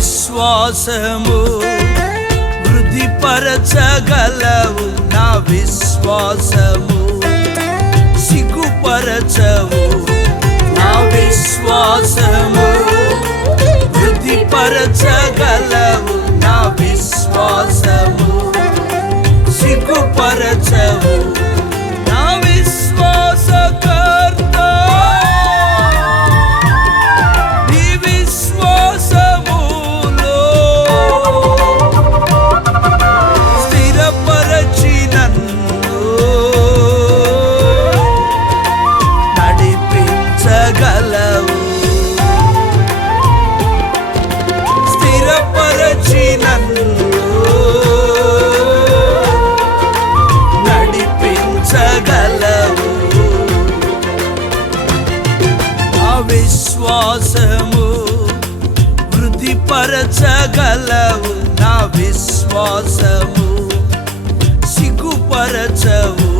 విశ్వాసము వృద్ధిపరచగలవు, నా విశ్వాసము సిగ్గుపరచవు, నా విశ్వాసము వృద్ధిపరచగలవు, నా విశ్వాసము సిగ్గుపరచవు. నా విశ్వాసకర్త నీ విశ్వాసములో స్థిరపరచి నన్ను నడిపించగలవు, స్థిరపరచి నన్ను నడిపించగలవు. నా విశ్వాసము వృద్ధిపరచగలవు, నా విశ్వాసము సిగ్గుపరచవు,